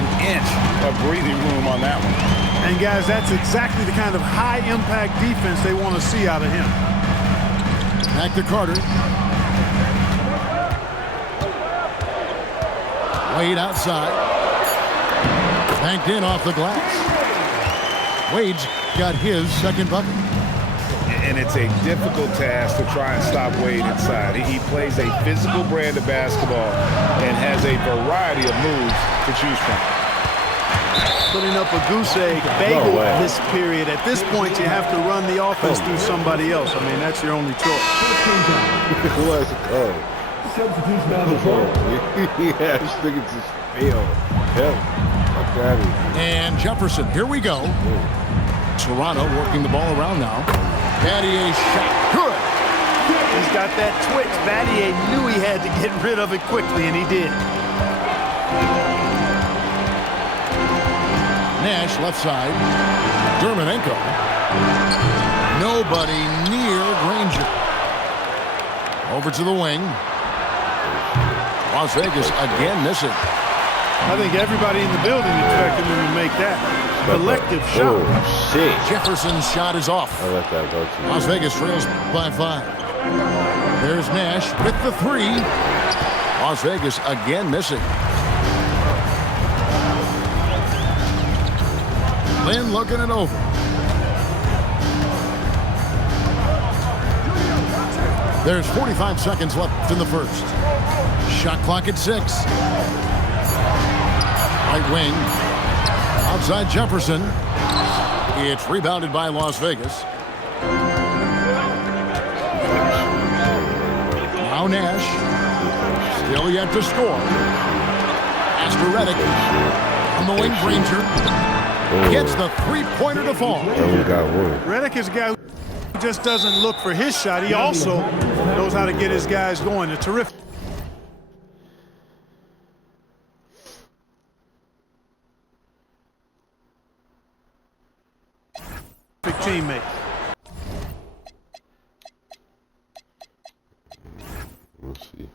an inch of breathing room on that one. And guys, that's exactly the kind of high-impact defense they want to see out of him. Back to Carter. Wade outside. Banked in off the glass. Wade's got his second bucket. And it's a difficult task to try and stop Wade inside. He plays a physical brand of basketball and has a variety of moves to choose from. Putting up a goose egg bagel this period. At this point, you have to run the offense through somebody else. I mean, that's your only choice. Substitution on the floor. Yeah, this nigga just failed. Hell, fuck that is. And Jefferson, here we go. Toronto working the ball around now. Battier shot. Good. He's got that twitch. Battier knew he had to get rid of it quickly, and he did. Nash left side. Dermonenko. Nobody near Granger. Over to the wing. Las Vegas again missing. I think everybody in the building expected him to make that collective shot. Oh, shit. Jefferson's shot is off. I let that go too. Las Vegas trails by 5. There's Nash with the 3. Las Vegas again missing. Lynn looking it over. There's 45 seconds left in the first. Shot clock at 6. Right wing. Outside Jefferson. It's rebounded by Las Vegas. Now Nash. Still yet to score. Pass to Redick. On the wing, Granger. Gets the three-pointer to fall. Redick is a guy who just doesn't look for his shot. He also knows how to get his guys going. A terrific teammate. We'll see.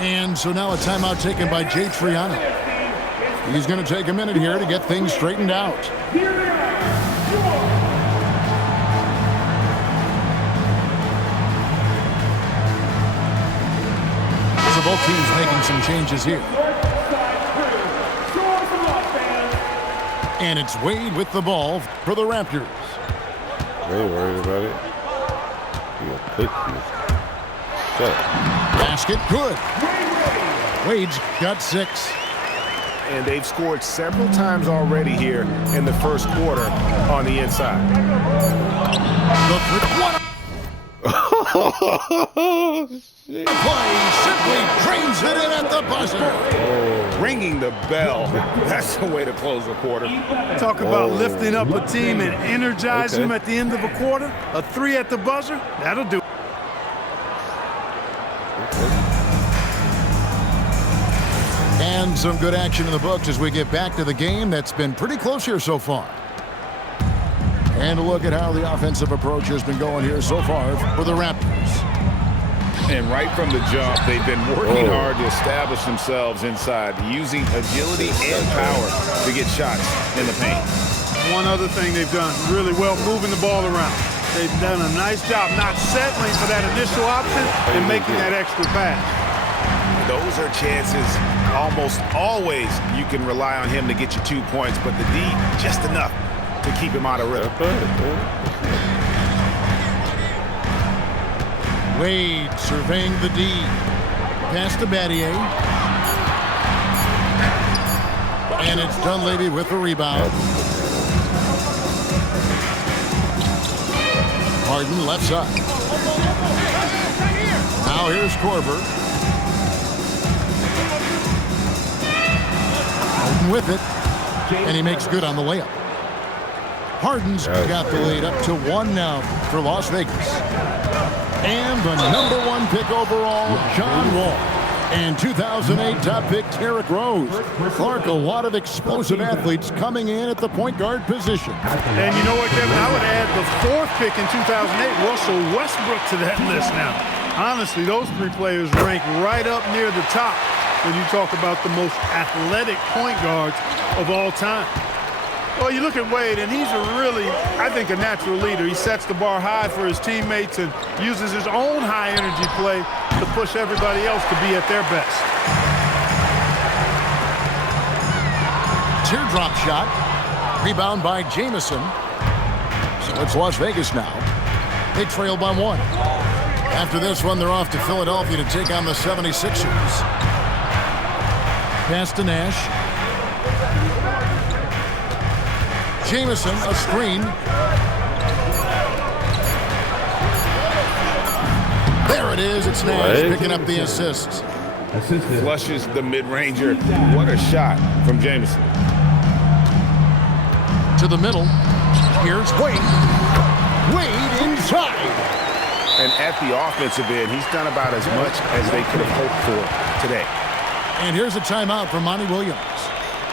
And so now a timeout taken by Jay Triano. He's going to take a minute here to get things straightened out. So both teams making some changes here. And it's Wade with the ball for the Raptors. They ain't worried about it. He gonna cook you. Shut. Basket, good. Wade's got 6. And they've scored several times already here in the first quarter on the inside. The play simply drains it in at the buzzer. Ringing the bell. That's the way to close a quarter. Talk about lifting up a team and energizing them at the end of a quarter. A 3 at the buzzer, that'll do. And some good action in the books as we get back to the game that's been pretty close here so far. And a look at how the offensive approach has been going here so far for the Raptors. And right from the jump, they've been working hard to establish themselves inside, using agility and power to get shots in the paint. One other thing they've done really well, moving the ball around. They've done a nice job not settling for that initial option and making that extra pass. Those are chances almost always you can rely on him to get you 2 points, but the D, just enough to keep him out of rhythm. Wade surveying the D. Pass to Battier. And it's Dunleavy with the rebound. Harden left side. Now here's Korver. Harden with it. And he makes good on the layup. Harden's got the lead up to 1 now for Las Vegas. And the #1 pick overall, John Wall. And 2008 top pick, Derrick Rose. Clark, a lot of explosive athletes coming in at the point guard position. And you know what, Kevin? I would add the 4th pick in 2008, Russell Westbrook, to that list now. Honestly, those three players rank right up near the top when you talk about the most athletic point guards of all time. Well, you look at Wade, and he's really, I think, a natural leader. He sets the bar high for his teammates and uses his own high-energy play to push everybody else to be at their best. Teardrop shot. Rebound by Jamison. So it's Las Vegas now. They trail by 1. After this one, they're off to Philadelphia to take on the 76ers. Pass to Nash. Jamison, a screen. There it is. It's Nash picking up the assist. Flushes the mid-ranger. What a shot from Jamison. To the middle. Here's Wade. Wade inside. And at the offensive end, he's done about as much as they could have hoped for today. And here's a timeout from Monty Williams.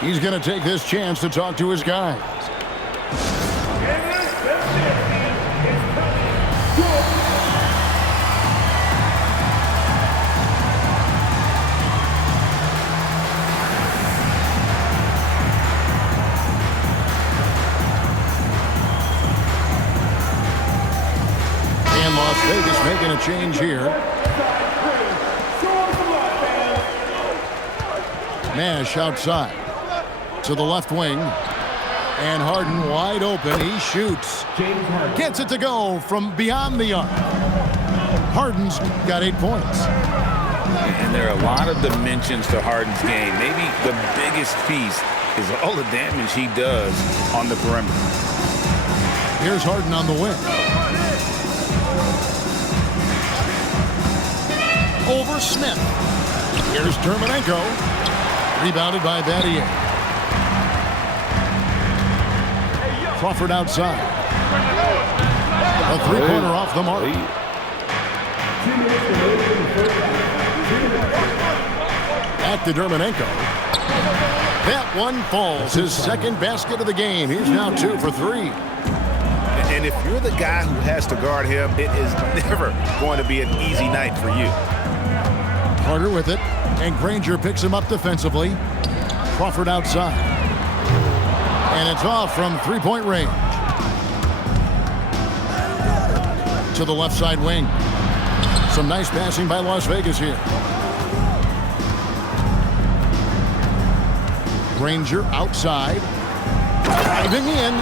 He's going to take this chance to talk to his guys. And Las Vegas making a change here. Nash outside to the left wing, and Harden wide open. He shoots, gets it to go from beyond the arc. Harden's got 8 points. And there are a lot of dimensions to Harden's game. Maybe the biggest piece is all the damage he does on the perimeter. Here's Harden on the wing. Over Smith. Here's Dermonenko. Rebounded by Battier. Crawford outside. A three-pointer off the mark. Back to Dermonenko. That one falls. His second basket of the game. He's now 2 for 3. And if you're the guy who has to guard him, it is never going to be an easy night for you. Carter with it. And Granger picks him up defensively. Crawford outside. And it's off from three-point range. To the left side wing. Some nice passing by Las Vegas here. Granger outside. Diving in.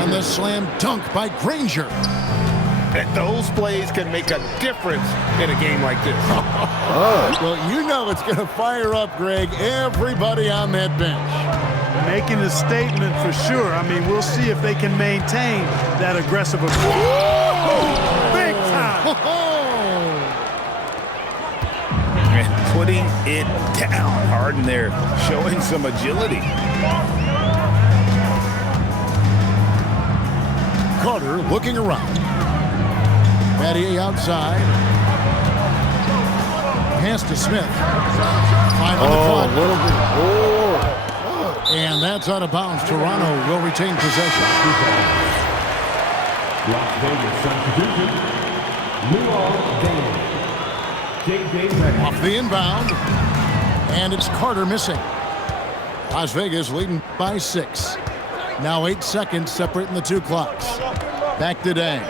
And the slam dunk by Granger. And those plays can make a difference in a game like this. Well, you know it's going to fire up, Greg, everybody on that bench. Making a statement for sure. I mean, we'll see if they can maintain that aggressive approach. Big time! And putting it down. Harden there showing some agility. Carter looking around. Battier outside. Pass to Smith. 5 on the clock. And that's out of bounds. Toronto will retain possession. Las Vegas substitution. Off the inbound. And it's Carter missing. Las Vegas leading by 6. Now 8 seconds separating the 2 clocks. Back to Dang.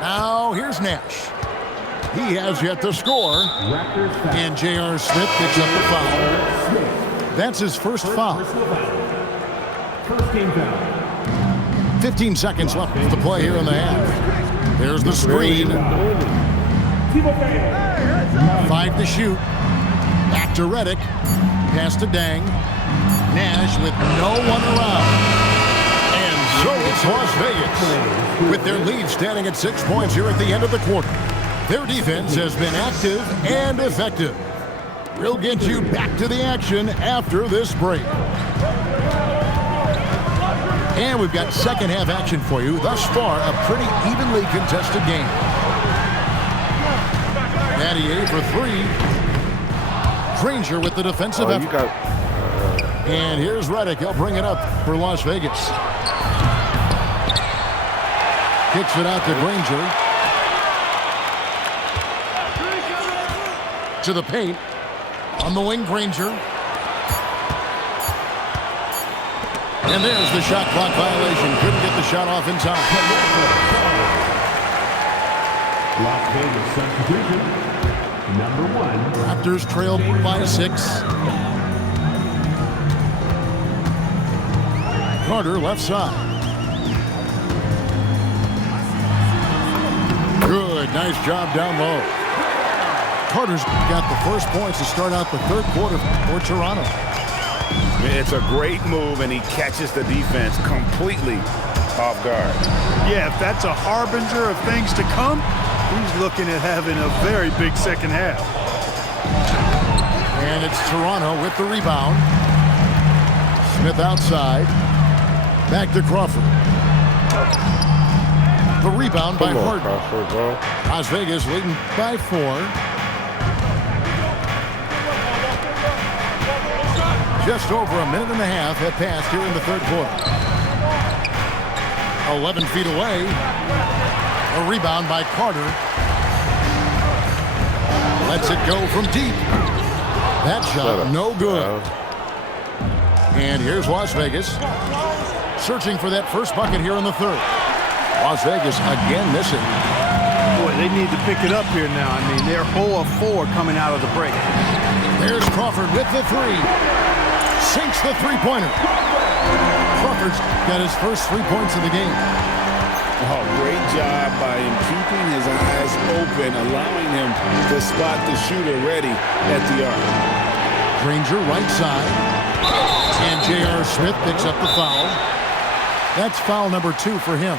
Now here's Nash. He has yet to score. And J.R. Smith picks up the foul. That's his first foul. First game foul. 15 seconds left to play here in the half. There's the screen. 5 to shoot. Back to Redick. Pass to Dang. Nash with no one around. And so it's Las Vegas, with their lead standing at 6 points here at the end of the quarter. Their defense has been active and effective. We'll get you back to the action after this break. And we've got second half action for you. Thus far, a pretty evenly contested game. Battier for 3. Granger with the defensive effort. And here's Redick. He'll bring it up for Las Vegas. Kicks it out to Granger. To the paint. On the wing, Granger. And there's the shot clock violation. Couldn't get the shot off in time. Las Vegas substitution. Number 1. Raptors trailed by 6. Carter left side. Good, nice job down low. Carter's got the first points to start out the third quarter for Toronto. It's a great move, and he catches the defense completely off guard. Yeah, if that's a harbinger of things to come, he's looking at having a very big second half. And it's Toronto with the rebound. Smith outside. Back to Crawford. The rebound by Harden. Las Vegas leading by 4. Just over a minute and a half have passed here in the third quarter. 11 feet away. A rebound by Carter. Lets it go from deep. That shot no good. And here's Las Vegas. Searching for that first bucket here in the third. Las Vegas again missing. Boy, they need to pick it up here now. I mean, they're 0 of 4 coming out of the break. There's Crawford with the 3. Sinks the three-pointer. Crawford's got his first 3 points of the game. Oh, great job by him keeping his eyes open, allowing him to spot the shooter ready at the arc. Granger right side. And J.R. Smith picks up the foul. That's foul number 2 for him.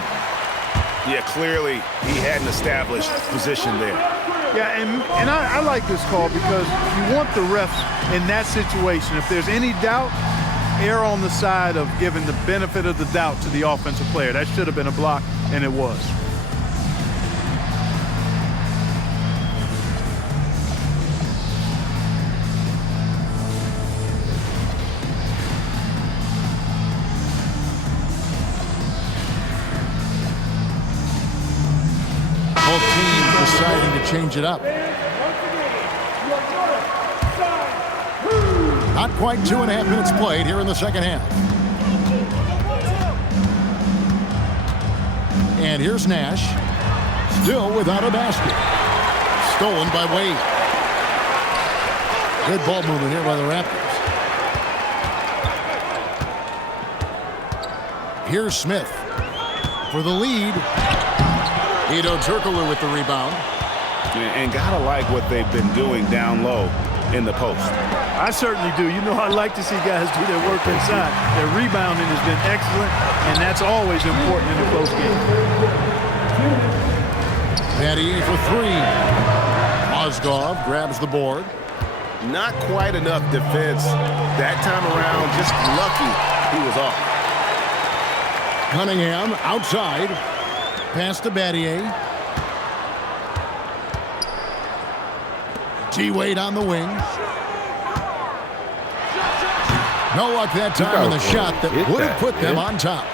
Yeah, clearly he had an established position there. Yeah, and I like this call because you want the refs in that situation. If there's any doubt, err on the side of giving the benefit of the doubt to the offensive player. That should have been a block, and it was. Both teams deciding to change it up. Not quite 2.5 minutes played here in the second half. And here's Nash. Still without a basket. Stolen by Wade. Good ball movement here by the Raptors. Here's Smith for the lead. Hedo Turkoglu with the rebound. And gotta like what they've been doing down low in the post. I certainly do. You know, I like to see guys do their work inside. Their rebounding has been excellent, and that's always important in a close game. Battier for 3. Mozgov grabs the board. Not quite enough defense that time around. Just lucky he was off. Cunningham outside. Pass to Battier. T-Wade on the wing. No luck that time on the shot that would have put them on top.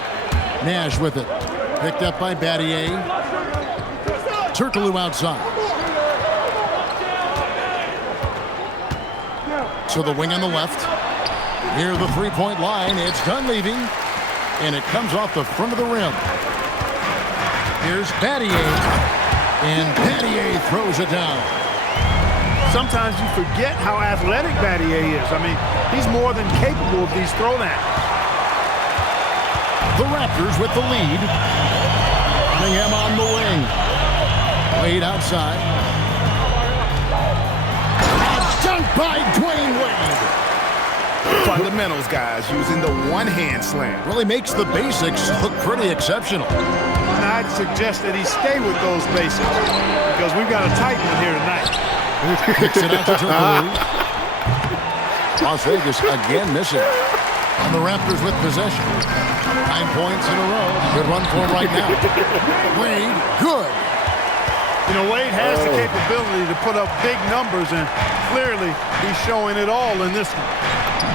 Nash with it. Picked up by Battier. Turkoglu outside. To the wing on the left. Near the three-point line. It's done leaving. And it comes off the front of the rim. Here's Battier. And Battier throws it down. Sometimes you forget how athletic Battier is. I mean, he's more than capable of these throwdowns. The Raptors with the lead. Cunningham on the wing. Wade outside. Dunk by Dwayne Wade. Fundamentals, guys, using the one-hand slam. Really makes the basics look pretty exceptional. And I'd suggest that he stay with those basics because we've got a tight one here tonight. Kicks it out to Turkoglu. Las Vegas again missing. And the Raptors with possession. 9 points in a row. Good run for him right now. Wade, good. You know, Wade has the capability to put up big numbers, and clearly he's showing it all in this one.